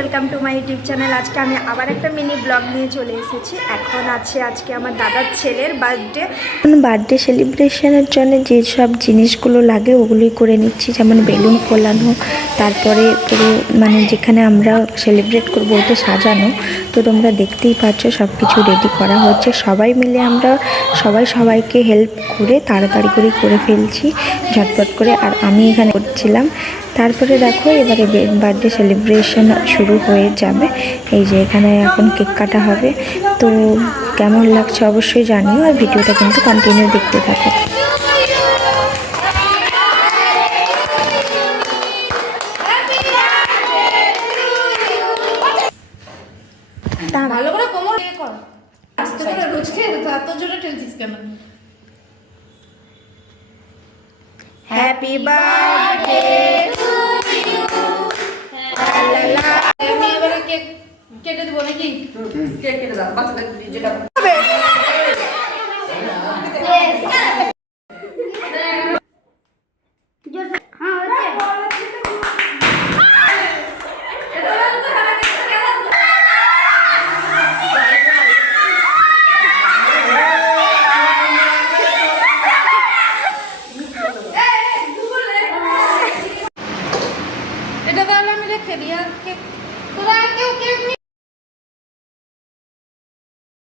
Welcome to my YouTube channel আজকে আমি আবার একটা মিনি ব্লগ নিয়ে চলে এসেছি। এখন আছে আজকে আমার দাদার ছেলের বার্থডে বার্থডে সেলিব্রেশনের জন্য যেসব জিনিসগুলো লাগে ওগুলোই করে নিচ্ছি। যেমন বেলুন ফোলানো, তারপরে পুরো মানে যেখানে আমরা সেলিব্রেট করব ওটা সাজানো। তো তোমরা দেখতেই পাচ্ছ সব কিছু রেডি করা হচ্ছে। সবাই মিলে আমরা সবাই সবাইকে হেল্প করে তাড়াতাড়ি করে করে ফেলছি, ঝটপট করে। আর আমি এখানে করছিলাম। তারপরে দেখো এবারে বার্থডে সেলিব্রেশন শুরু হয়ে যাবে। এই যে এখানে এখন কেক কাটা হবে। তো কেমন লাগছে অবশ্যই জানিও আর ভিডিওটা কিন্তু কন্টিনিউ দেখতে থাকো। দাঁড়া ভালো করে কোমর ইয়ে কর। আস্তে করে রুচকে এত জোরে ঠেলছিস কেন? হ্যাপি বার্থডে আমি এবারে কেক কেটে দেবো নাকি কেক কেটে দাও বাচ্চাদের যেটা এটা তাহলে আমি রেখে দিই আর কেক তোরা আর কেউ কেক